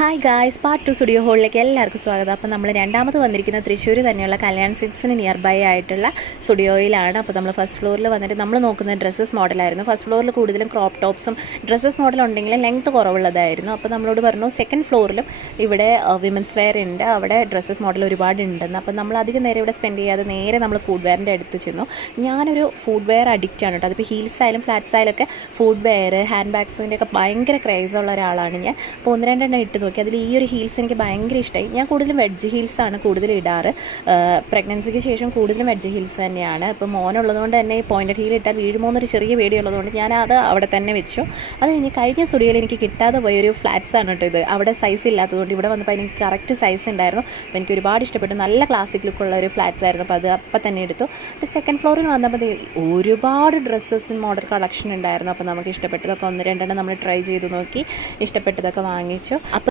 Hi guys, part 2 studio ഹോളിലേക്ക് എല്ലാവർക്കും സ്വാഗതം. അപ്പോൾ നമ്മൾ രണ്ടാമത് വന്നിരിക്കുന്ന തൃശ്ശൂർ തന്നെയുള്ള കല്യാൺ സിൽക്സിന് നിയർ ബൈ ആയിട്ടുള്ള സ്റ്റുഡിയോയിലാണ്. അപ്പോൾ നമ്മൾ ഫസ്റ്റ് ഫ്ലോറിൽ വന്നിട്ട് നമ്മൾ നോക്കുന്ന ഡ്രസ്സസ് മോഡലായിരുന്നു. ഫസ്റ്റ് ഫ്ലോറിൽ കൂടുതലും ക്രോപ്പ് ടോപ്സും ഡ്രസ്സസ് മോഡൽ ഉണ്ടെങ്കിലും ലെങ്ത്ത് കുറവുള്ളതായിരുന്നു. അപ്പോൾ നമ്മളോട് പറഞ്ഞു സെക്കൻഡ് ഫ്ലോറിലും ഇവിടെ വിമൻസ് വെയർ ഉണ്ട്, അവിടെ ഡ്രസ്സസ് മോഡൽ ഒരുപാട് ഉണ്ടെന്ന്. അപ്പോൾ നമ്മൾ അധികം നേരം ഇവിടെ സ്പെൻഡ് ചെയ്യാതെ നേരെ നമ്മൾ ഫുഡ് വെയറിൻ്റെ അടുത്ത് ചെന്നു. ഞാനൊരു ഫുഡ് വെയർ അഡിക്റ്റ് ആണ് കേട്ടോ. അതിപ്പോൾ ഹീൽസ് ആയാലും ഫ്ലാറ്റ്സ് ആയാലും ഒക്കെ ഫുഡ് വെയർ ഹാൻഡ് ബാഗ്സിൻ്റെ ഒക്കെ ഭയങ്കര ക്രേസുള്ള ഒരാളാണ് ഞാൻ. അപ്പോൾ ഒന്ന് രണ്ടെണ്ണം ഇട്ട് നോക്കി. അതിൽ ഈ ഒരു ഹീൽസ് എനിക്ക് ഭയങ്കര ഇഷ്ടമായി. ഞാൻ കൂടുതലും വെഡ്ജ് ഹീൽസാണ് കൂടുതൽ ഇടാറ്. പ്രഗ്നൻസിക്ക് ശേഷം കൂടുതലും വെഡ്ജ് ഹീൽസ് തന്നെയാണ്. ഇപ്പോൾ മോനുള്ളതുകൊണ്ട് തന്നെ ഈ പോയിൻറ്റഡ് ഹീൽ ഇട്ടാൽ വീഴുമോ എന്നൊരു ചെറിയ പേടിയുള്ളതുകൊണ്ട് ഞാൻ അത് അവിടെ തന്നെ വെച്ചു. അത് കഴിഞ്ഞ് കഴിഞ്ഞ സ്റ്റുഡിയോയിൽ എനിക്ക് കിട്ടാതെ പോയൊരു ഫ്ലാറ്റ്സ് ആണ് കേട്ടോ ഇത്. അവിടെ സൈസ് ഇല്ലാത്തതുകൊണ്ട് ഇവിടെ വന്നപ്പോൾ എനിക്ക് കറക്റ്റ് സൈസ് ഉണ്ടായിരുന്നു. അപ്പോൾ എനിക്ക് ഒരുപാട് ഇഷ്ടപ്പെട്ടു. നല്ല ക്ലാസിക് ലുക്കുള്ള ഒരു ഫ്ലാറ്റ്സ് ആയിരുന്നു. അപ്പോൾ അത് അപ്പം തന്നെ എടുത്തു. സെക്കൻഡ് ഫ്ലോറിൽ വന്നപ്പോൾ ഒരുപാട് ഡ്രസ്സസ് മോഡൽ കളക്ഷൻ ഉണ്ടായിരുന്നു. അപ്പോൾ നമുക്ക് ഇഷ്ടപ്പെട്ടതൊക്കെ ഒന്ന് രണ്ടെണ്ണം നമ്മൾ ട്രൈ ചെയ്ത് നോക്കി, ഇഷ്ടപ്പെട്ടതൊക്കെ വാങ്ങിച്ചു. അപ്പോൾ